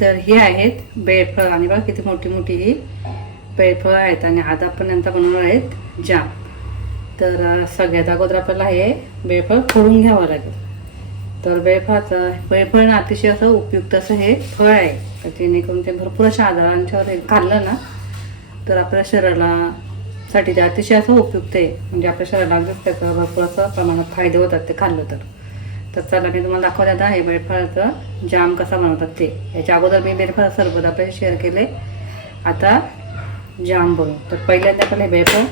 तर ही आहेत बेळफळ आणि बघा किती मोठी मोठी ही बेळफळं आहेत. आणि आज आपण यांचा बनवणार आहेत जाम. तर सगळ्यात अगोदर आपल्याला हे बेळफळ फोडून घ्यावं लागेल. तर बेळफळाचं बेळफळ अतिशय असं उपयुक्त असं हे फळ आहे. तर जेणेकरून ते भरपूर अशा आजारांच्यावर हे खाल्लं ना तर आपल्या शरीराला साठी ते अतिशय असं उपयुक्त आहे. म्हणजे आपल्या शरीराला त्याचं भरपूर असं प्रमाणात फायदे होतात ते खाल्लं तर. तर चला मी तुम्हाला दाखवत आता हे बेळफळाचं जाम कसा बनवतात ते. याच्या अगोदर मी बेरफळ सरबत आपले शेअर केले. आता जाम बनवू. तर पहिल्यांदा आपल्याला हे बेळफळ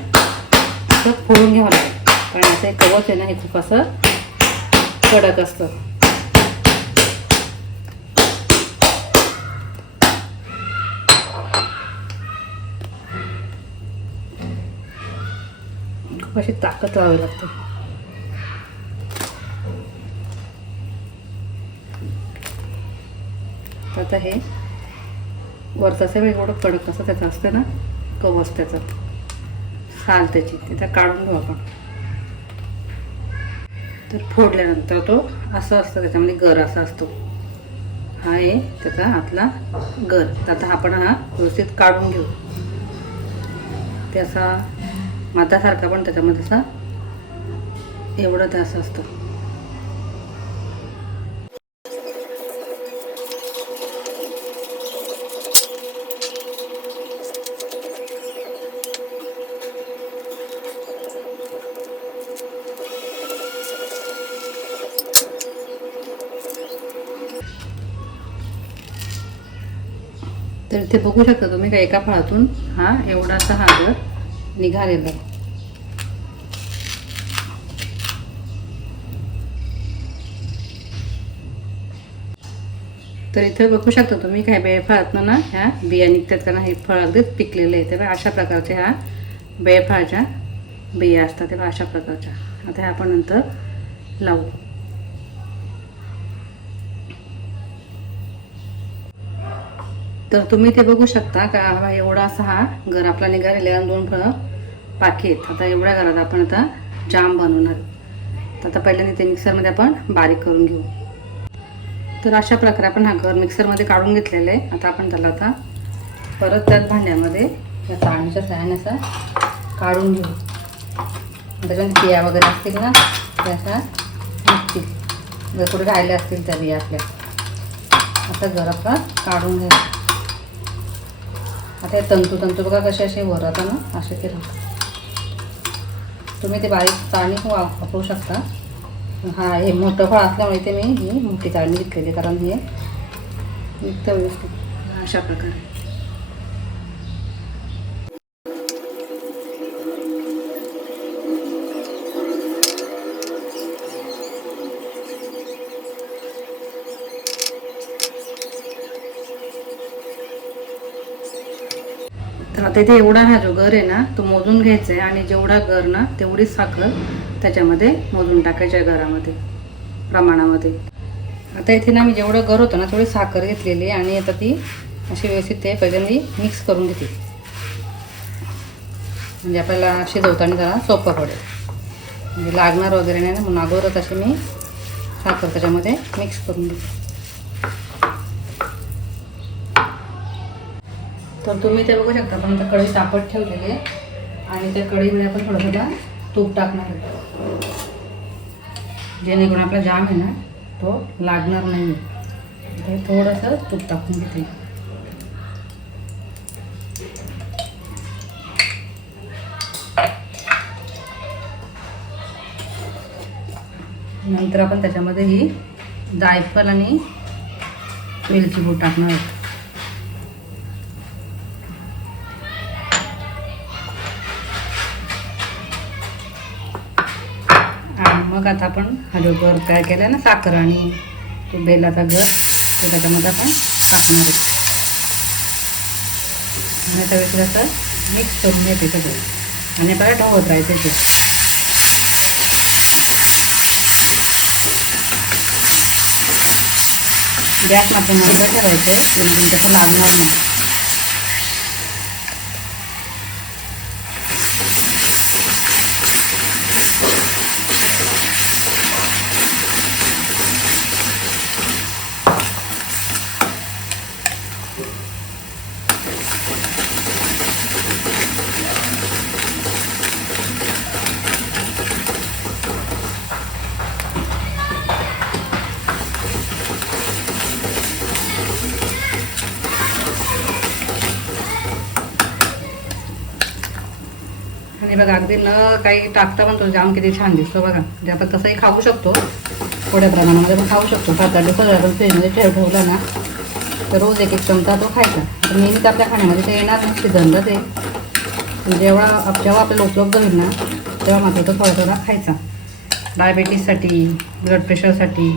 असं फोडून घ्यावं लागेल. कारण असं हे कवच आहे ना हे खूप असं कडक असतं. खूप अशी ताकद लावावी लागते. आता हे वरचं असं एवढं कडक असं त्याचं असतं ना कवच त्याचं. साल त्याची. तिथं काढून घेऊ आपण. तर फोडल्यानंतर तो असं असतं त्याच्यामध्ये गर असा असतो. हा आहे त्याचा आतला गर. तर आता आपण हा व्यवस्थित काढून घेऊ. त्याचा मातासारखा पण त्याच्यामध्ये असा एवढं ते असं असतं. तर इथे बघू शकता तुम्ही का एका फळातून हा एवढासा हा गर निघालेला. तर इथे बघू शकता तुम्ही काय बेळफळातनं ना ह्या बिया निघतात कारण हे फळ अगदीच पिकलेले आहे. तेव्हा अशा प्रकारच्या ह्या बेळफळाच्या बिया असतात. तेव्हा अशा प्रकारच्या. आता ह्या आपण नंतर लावू. तर तुम्ही ते बघू शकता का हा एवढा असा हा घर आपला निघालेला आहे दोन फळं पाकी आहेत. आता एवढ्या घरात आपण आता जाम बनवणार तर आता पहिल्यांदा ते मिक्सरमध्ये आपण बारीक करून घेऊ. तर अशा प्रकारे आपण हा घर मिक्सरमध्ये काढून घेतलेलं आहे. आता आपण त्याला आता परत त्याच भांड्यामध्ये या चाळणीच्या सहाय्याने असं काढून घेऊ. त्याच्यामध्ये बिया वगैरे असतील ना त्या अशा निघतील. जर कुठे राहिल्या असतील त्या बिया आपल्या. आता घर आपण काढून घ्या आता हे तंतू तंतू बघा कसे असे वर आता ना असे ते राहतात. तुम्ही ते बारीक चाळणी पण वापरू शकता. हा हे मोठं फळ असल्यामुळे ते मी ही मोठी चाळणी घेतलेली कारण हे एकदम व्यवस्थित. अशा प्रकारे. आता इथे एवढा हा जो गर आहे ना तो मोजून घ्यायचा आहे आणि जेवढा गर ना तेवढीच साखर त्याच्यामध्ये मोजून टाकायच्या घरामध्ये प्रमाणामध्ये. आता इथे ना मी जेवढं गर होतं ना तेवढी साखर घेतलेली आणि आता ती अशी व्यवस्थित ते पहिल्यांदा मिक्स करून घेते. म्हणजे आपल्याला शिजवताना जरा सोपं पडेल. म्हणजे लागणार वगैरे नाही ना म्हणून अगोदरच अशी मी साखर त्याच्यामध्ये मिक्स करून घेते. तर तुम्ही ते बघू शकता. पण त्या कढई तापत ठेवलेली आहे. आणि त्या कढईमध्ये आपण थोडं थोडं तूप टाकणार आहे जेणेकरून आपला जाम आहे ना तो लागणार नाही ते थोडंसं तूप टाकून घेते. नंतर आपण त्याच्यामध्ये ही जायफल आणि वेलची पूड टाकणार आहोत. मग आता आपण हा जो गर काय केला ना साखर आणि तो बेलाचा गर तो त्याच्यामध्ये आपण टाकणार आहे आणि आता व्यवस्थित असं मिक्स करून घ्यायचे सगळं. आणि आपल्याला ढवत राहायचं ते. गॅस मात्र मंद ठेवायचं आहे जेणेकरून त्याचं लागणार नाही. हे बघा अगदी न काही टाकता पण तो जाम किती छान दिसतो बघा. म्हणजे आपण तसंही खाऊ शकतो थोड्या प्रमाणामध्ये पण खाऊ शकतो. सात आठ दिवस आपण फ्रीजमध्ये ठेव ठेवला ना तर रोज एक एक चमचा तो खायचा. तर नेहमीच आपल्या खाण्यामध्ये ते येणार नाही शिजनला ते पण जेव्हा आप- जेव्हा आपल्याला उपलब्ध होईल ना तेव्हा मात्र तो थोडा थोडा खायचा. डायबेटीससाठी ब्लड प्रेशरसाठी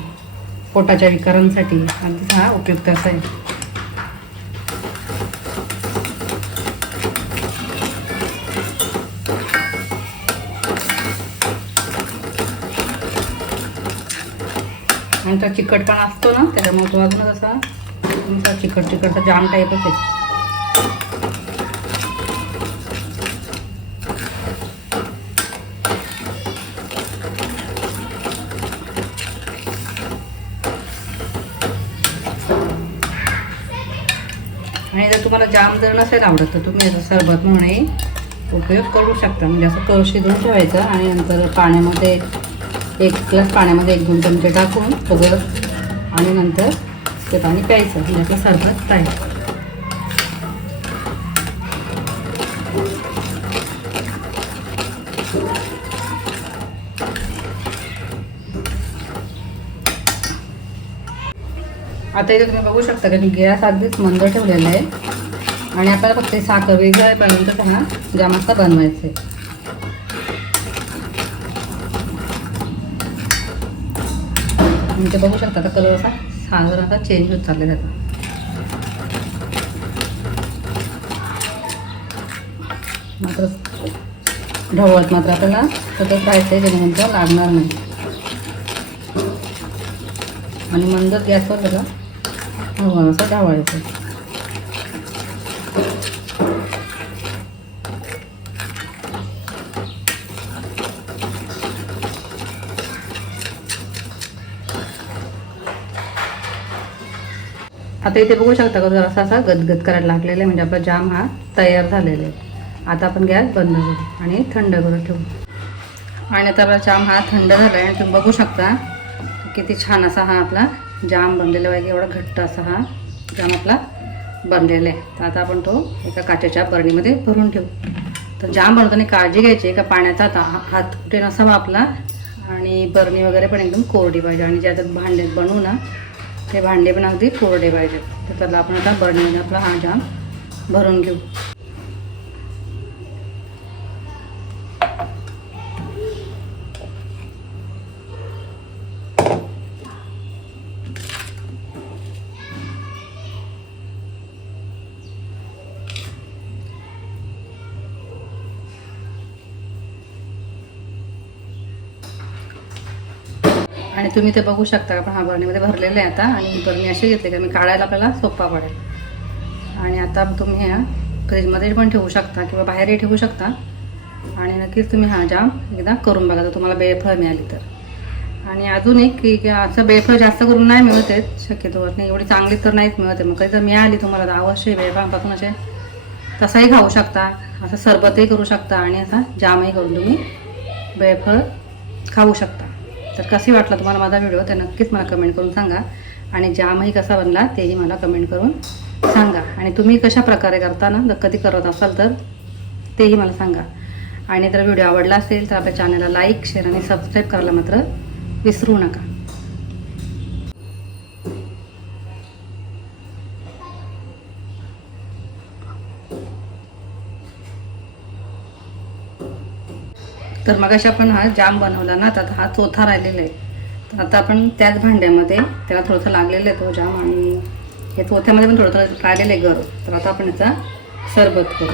पोटाच्या विकारांसाठी अगदी हा उपयुक्त असा आहे. आणि तो चिकटपणा असतो ना त्याच्यामुळे तो अजूनच असा तुमचा चिकट चिकटचा जाम टाईपच आहे. आणि जर तुम्हाला जाम जर नसेल आवडत तर तुम्ही याचा सरबत म्हणूनही उपयोग करू शकता. म्हणजे असं कळशी शिजवून ठेवायचं आणि नंतर पाण्यामध्ये एक ग्लास पाण्यामध्ये एक दोन चमचे टाकून सगळं आणि नंतर ते पाणी प्यायचं म्हणजे आपलं सरबत तयार. आता इथे तुम्ही बघू शकता की गॅस अगदीच मंद ठेवलेला आहे. आणि आपल्याला फक्त साखर वेगळं पर्यंत हा जामास्ता बनवायचं. आहे म्हणजे बघू शकता आता कलर असा साधारण असा चेंज होत चालले जातो मात्र ढवळत मात्र आपल्याला सतत राहायचं आहे त्याच्यानंतर लागणार नाही. आणि मंद गॅसवर त्याला हवा असं ढवळायचं आता इथे बघू शकता का जरासा असा गदगद करायला लागलेला आहे म्हणजे आपला जाम हा तयार झालेला आहे. आता आपण गॅस बंद करू आणि थंड करून ठेवू. आणि आता आपला जाम हा थंड झाला आहे आणि तुम्ही बघू शकता किती छान असा हा आपला जाम बनलेला आहे एवढा घट्ट असा हा जाम आपला बनलेला आहे. तर आता आपण तो एका काचेच्या बरणीमध्ये भरून ठेवू. तर जाम बनवताना काळजी घ्यायची का पाण्याचा आता हा- हात कुठे नसावा आपला. आणि बरणी वगैरे पण एकदम कोरडी पाहिजे. आणि ज्या भांड्यात बनवू ना ते भांडे पण अगदी कोरडे पाहिजेत. तर त्याला आपण आता बर्नरने आपला हा जाम भरून घेऊ. आणि तुम्ही ते बघू शकता आपण हा बरणीमध्ये भरलेलं आहे आता आणि ही बरणी अशी घेतली का मी काढायला आपल्याला सोपा पडेल. आणि आता तुम्ही ह्या फ्रीजमध्ये पण ठेवू शकता किंवा बाहेरही ठेवू शकता. आणि नक्कीच तुम्ही हा जाम एकदा करून बघा जर तुम्हाला बेळफळ मिळाली तर. आणि अजून एक की असं बेळफळ जास्त करून नाही मिळत आहेत. शक्यतो नाही एवढी चांगली तर नाहीच मिळत आहे मग कधी जर मिळाली तुम्हाला तर अवश्य बेळफळापासून असे तसाही खाऊ शकता. असं सरबतही करू शकता आणि असा जामही करून तुम्ही बेळफळ खाऊ शकता. तर कशी वाटला तुम्हाला माझा व्हिडिओ तर नक्कीच मला कमेंट करून सांगा. आणि जामही कसा बनला तेही मला कमेंट करून सांगा. आणि तुम्ही कशा प्रकारे करता ना जर कधी करत असाल तर तेही मला सांगा. आणि जर व्हिडिओ आवडला असेल तर आपल्या चॅनलला लाईक शेअर आणि सबस्क्राईब करायला मात्र विसरू नका. तर मग आपण हा जाम बनवला ना तर आता हा चौथा राहिलेला आहे. तर आता आपण त्याच भांड्यामध्ये त्याला थोडंसं लागलेलं आहे तो जाम आणि हे चौथ्यामध्ये पण थोडं थोडं राहिलेलं आहे गर तर आता आपण याचा सरबत करू.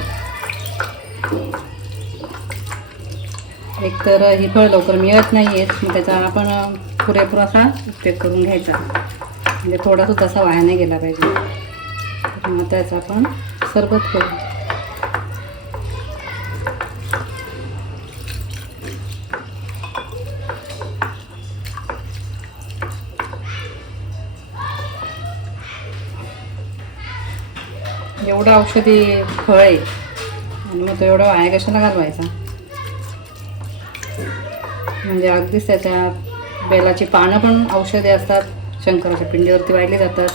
एक तर ही फळ लवकर मिळत नाही आहेत मग त्याचा आपण पुरेपूर असा उपयोग करून घ्यायचा. म्हणजे थोडासा तसा वाया नाही गेला पाहिजे. मग त्याचा आपण सरबत करू. एवढं औषधी फळ आहे. आणि मग तो एवढा वाया कशाला घालवायचा? म्हणजे अगदीच त्याच्या बेलाची पानं पण औषधी असतात शंकराच्या पिंडीवरती वाढली जातात.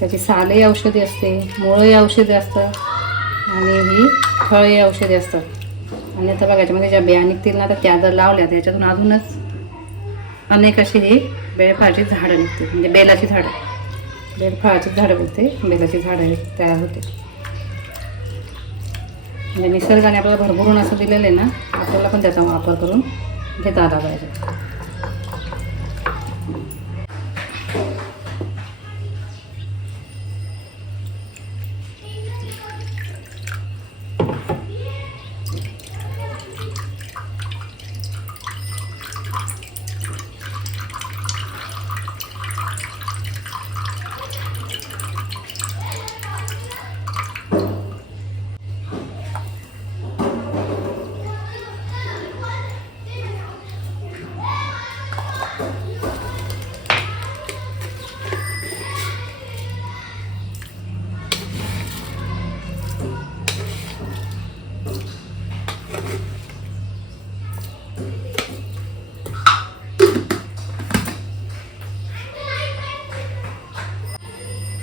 त्याची सालही औषधी असते मुळंही औषधी असतं आणि ही फळही औषधी असतात. आणि आता बघा याच्यामध्ये ज्या बिया निघतील ना तर त्या जर लावल्या त्याच्यातून अजूनच अनेक अशी ही बेळफाची झाडं निघतील म्हणजे बेलाची झाडं. बेलफळाची झाडं बोलते बेलाची झाडं आहेत तयार होते म्हणजे निसर्गाने आपल्याला भरभरून असं दिलेलं आहे ना आपल्याला पण त्याचा वापर करून घेता आला पाहिजे.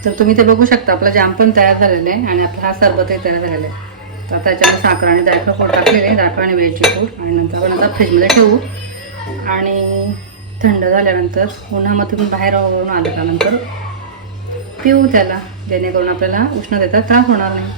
तर तुम्ही ते बघू शकता. आपला जाम पण तयार झालेला आहे आणि आपला हा सरबतही तयार झालेला आहे. तर आता याच्यामध्ये साखर आणि जायफळ कोण टाकलेले आहे. जायफळ आणि वेलची पूड. आणि नंतर आपण आता फ्रीजमध्ये ठेवू. आणि थंड झाल्यानंतर उन्हामधून बाहेर वरून आल्यानंतर पिऊ त्याला. जेणेकरून आपल्याला उष्णतेचा त्रास होणार नाही.